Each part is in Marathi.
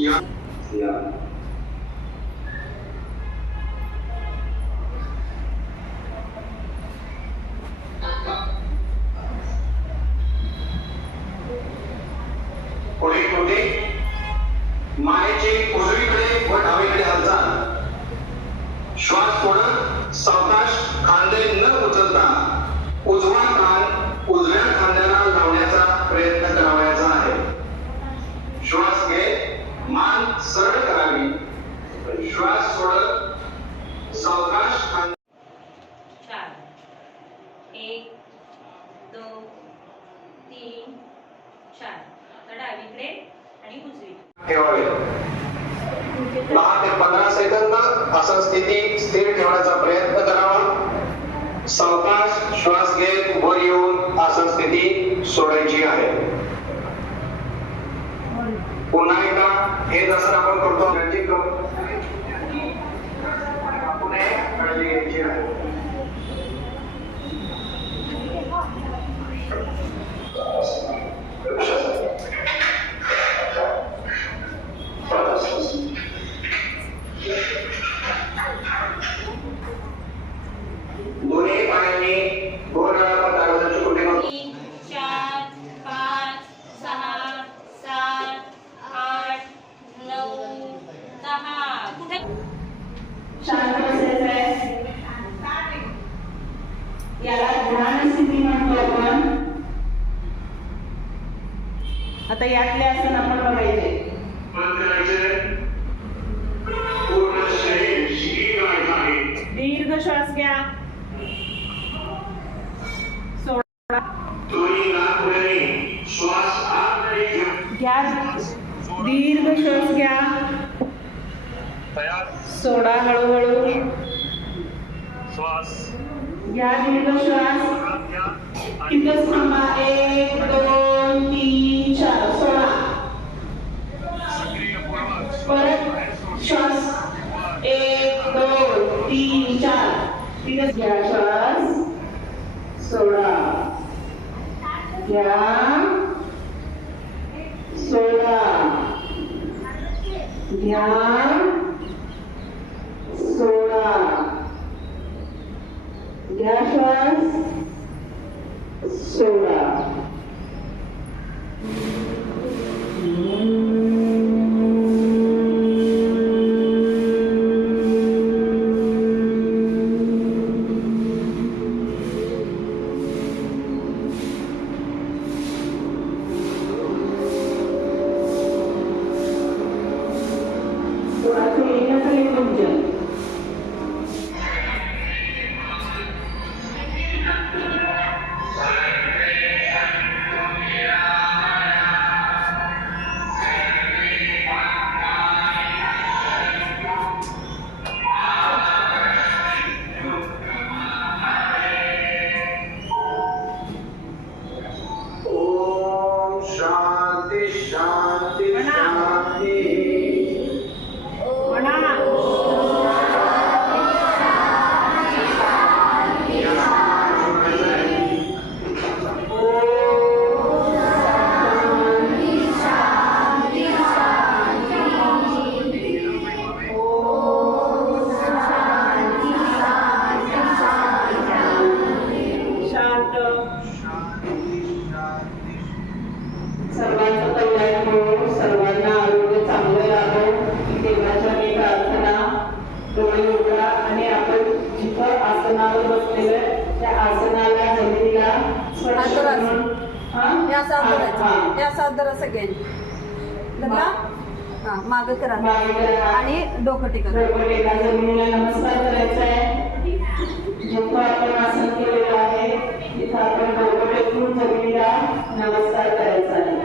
いや。सरळ करावी श्वास सोडत सावकाश खान ठेवावे. दहा ते पंधरा सेकंद. असं स्थिती स्थिर ठेवण्याचा प्रयत्न करावा. सावकाश श्वास घेत वर येऊन असं स्थिती सोडायची आहे. पुन्हा एकदा हे जसं आपण करतो शांत बसायचं आहे याला ध्यान स्थिती म्हणतो आपण आता यातले आसन आपण बघायचे. दीर्घ श्वास घ्या. सोडा. घ्या घ्या. दीर्घ श्वास घ्या. तयार सोडा हळूहळू. श्वास. घ्या दीर्घ श्वास. तिथंच थांबा. एक दोन तीन चार. सक्रियपूर्वक परत श्वास. एक दोन तीन चार. तिथंच घ्या श्वास. सोडा. घ्या. सोडा. घ्या सोडा घ्या श्वास आसनावर बसलेलं आहे, त्या आसनाला जमिनीला स्पर्श करून हा? या हा. या सगळ्यांनी हा मागं करा. आणि डोकं टेका. जमिनीला नमस्कार करायचा आहे. जिथं आपण आसन केलेलं आहे तिथं आपण डोकं टेकून जमिनीला नमस्कार करायचा आहे.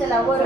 चला वर